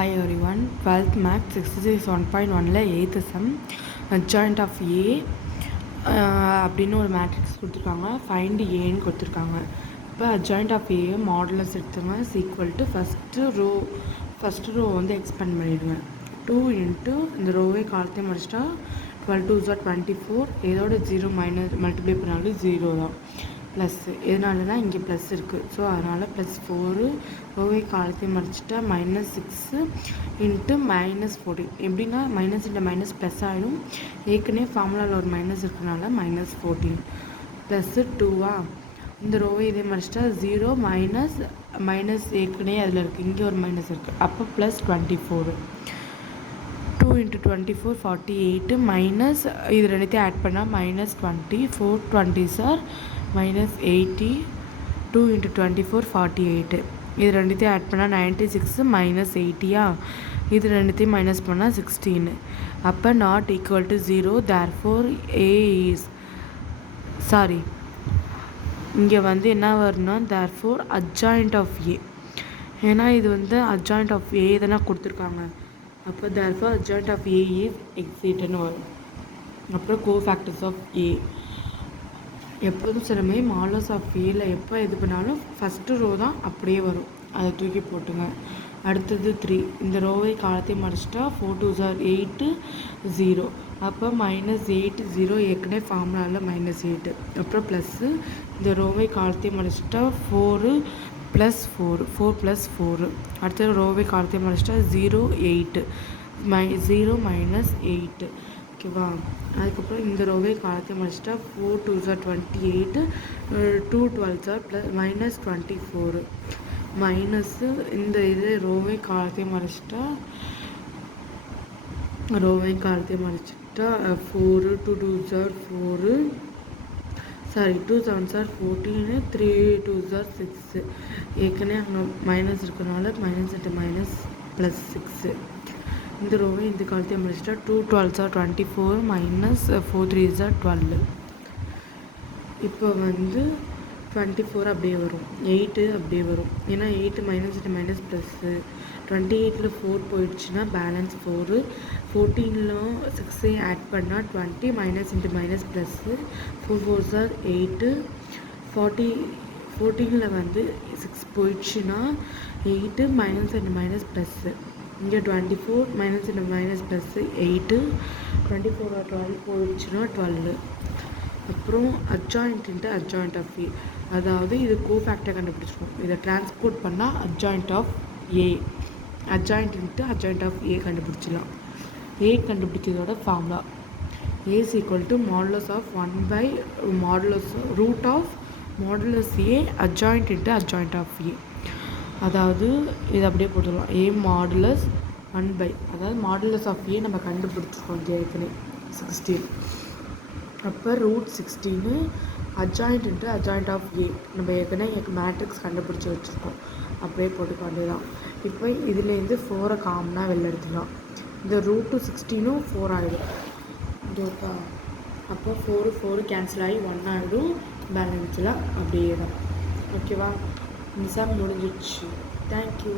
Hi everyone, 12th Math exercise 1.1ல 8th sum adjoint of A அப்படின்னு ஒரு matrix கொடுத்துருக்காங்க. Find ஏன்னு கொடுத்துருக்காங்க. இப்போ adjoint of A மாடுலஸ் எடுத்துங்க ஈக்குவல் ஃபஸ்ட்டு ரோ வந்து எக்ஸ்பேண்ட் பண்ணிவிடுவேன். 2 இன்ட்டு இந்த ரோவே காலத்தையும் முடிச்சிட்டா 12 2 24, இதோட 0 மல்டிப்ளை பண்ணாலும் 0 தான். ப்ளஸ்ஸு எதனாலனா இங்கே ப்ளஸ் இருக்குது, ஸோ அதனால் +4 ரோவை காலத்தையும் மடிச்சிட்டா -6 இன்ட்டு -14. எப்படின்னா மைனஸ் இன்ட்டு மைனஸ் ப்ளஸ் ஆகிடும். ஏற்கனவே ஃபார்முலாவில் ஒரு மைனஸ் இருக்கிறனால -14 ப்ளஸ்ஸு 2வா. இந்த ரோவை இதே மடிச்சிட்டா 0 மைனஸ் ஏற்கனவே அதில் இருக்குது, இங்கே ஒரு மைனஸ் இருக்குது, அப்போ +24. 2 × 24 48 மைனஸ் இது ரெண்டுத்தையும் ஆட் பண்ணால் -20 4 20 சார் -80. 2 × 24 48, இது ரெண்டுத்தையும் ஆட் பண்ணால் 96 -80யா. இது ரெண்டுத்தையும் மைனஸ் பண்ணால் 16. அப்போ not equal to 0. Therefore A is இங்கே வந்து என்ன வரும்னா தேர்ஃபோர் அட்ஜாயிண்ட் ஆஃப் ஏ. ஏன்னா இது வந்து அட்ஜாயிண்ட் ஆஃப் ஏ தானே கொடுத்துருக்காங்க. அப்போ therefore adjoint of A is எக்ஸிட்னு வரும். அப்புறம் கோஃபேக்டர்ஸ் ஆஃப் ஏ எப்போதும் சிலமே மாடலஸ் ஆஃப் ஏல எப்போ இது பண்ணாலும் ஃபஸ்ட்டு ரோ தான் அப்படியே வரும், அதை தூக்கி போட்டுங்க. அடுத்தது 3, இந்த ரோவை காலத்தையும் மடிச்சிட்டா 4 2 8 0, அப்போ -8 0 ஏற்கனவே ஃபார்முலாவில் -8. அப்புறம் ப்ளஸ்ஸு இந்த ரோவை காலத்தையும் மடிச்சிட்டா 4 + 4 அடுத்தது ரோவை காலத்தையும் மடிச்சிட்டா 0 8 0 -8. ஓகேவா. அதுக்கப்புறம் இந்த ரோவை காலத்தையும் மடிச்சிட்டா 4 2 28 2 12 -24 மைனஸ்ஸு இந்த இது ரோவை காலத்தையும் மடிச்சிட்டா 4 2 2 4 2 7 14 3 2 6. ஏற்கனவே அங்கே மைனஸ் இருக்கிறனால -6. இந்த ரோவை இந்த காலத்தையும் முடிச்சிட்டா 2 12 24 -4 3 12. இப்போ வந்து 24 அப்படியே வரும், 8 அப்படியே வரும். ஏன்னா 8 -8 ப்ளஸ்ஸு 28ல் 4 போயிடுச்சுன்னா பேலன்ஸ் 4. 14ல் 6 ஆட் பண்ணால் 20 -× ப்ளஸ்ஸு 4 4 8 14ல் வந்து 6 போயிடுச்சுன்னா 8 -× ப்ளஸ்ஸு இங்கே 24 -× ப்ளஸ்ஸு 8 24 12 போயிடுச்சுன்னா 12. அப்புறம் அட்ஜாயிண்ட் ஆஃப் ஏ, அதாவது இது கோஃபேக்டர் கண்டுபிடிச்சிருக்கோம். இதை டிரான்ஸ்போர்ட் பண்ணால் adjoint of A, adjoint of A கண்டுபிடிச்சிடலாம். ஏ கண்டுபிடிச்சதோட formula A is equal to modulus of 1/√ஆஃப் ஏ அட்ஜாயிண்ட் ஆஃப் ஏ. அதாவது இது அப்படியே போட்டுடலாம், ஏ மாடுலஸ் 1/, அதாவது மாடுலஸ் ஆஃப் ஏ நம்ம கண்டுபிடிச்சிருக்கோம் ஏற்கனவே 16. அப்போ √16 அட்ஜாயிண்ட் ஆஃப் ஏ நம்ம ஏற்கனவே மேட்ரிக்ஸ் கண்டுபிடிச்சி வச்சுருக்கோம், அப்படியே போட்டுக்க வேண்டியதான். இப்போ இதுலேருந்து 4 காமனாக வெளில எடுத்துக்கலாம். இந்த √16 4 ஆகிடும். ஓகே, அப்போ 4 கேன்சல் ஆகி 1 ஆகிடும். பேலன்ஸில் அப்படியே தான். ஓகேவா. இந்த சம் முடிஞ்சிடுச்சு. தேங்க்யூ.